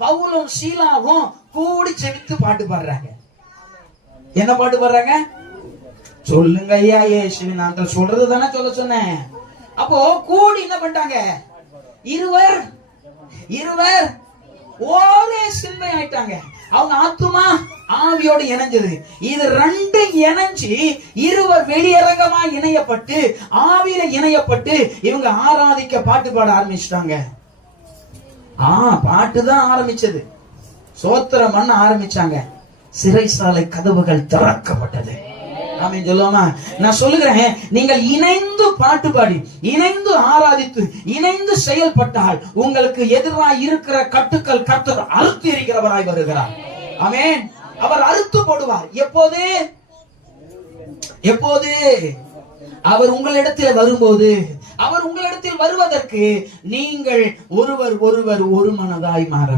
பவுலும் சீலாவும் கூடி செவித்து பாட்டு பாடுறாங்க. என்ன பாட்டு பாடுறாங்க? சொல்லுங்க ஐயா, இயேசுவின் நாமத்தில் சொல்றது தானே சொல்ல சொன்னேன். அப்போ கூடி என்ன பண்ணிட்டாங்க? இருவர் ஒரே சிந்தை ஆயிட்டாங்க. அவங்க ஆத்துமா ஆவியோடு இணைஞ்சது. இது ரெண்டு இணைஞ்சு இருவர் வெளியரங்கமா இணையப்பட்டு ஆவியில இணையப்பட்டு இவங்க ஆராதிக்க பாட்டு பாட ஆரம்பிச்சிட்டாங்க. பாட்டுதான் ஆரம்பிச்சது. சோத்திரம் பண்ண ஆரம்பிச்சாங்க. சிறைசாலை கதவுகள் திறக்கப்பட்டது. ஆமென் சொல்லுவோமா? நான் சொல்லுகிறேன், நீங்கள் இணைந்து பாட்டு பாடி, இணைந்து ஆராதித்து, இணைந்து செயல்பட்டால் உங்களுக்கு எதிராக இருக்கிற கட்டுக்கள் கர்த்தர் அறுத்து எறிகிறவராய் வருகிறார். ஆமென். அவர் அறுத்து போடுவார். எப்போது? அவர் உங்களிடத்தில் வரும்போது. அவர் உங்களிடத்தில் வருவதற்கு நீங்கள் ஒருவர் ஒரு மனதாய் மாற வேண்டும்.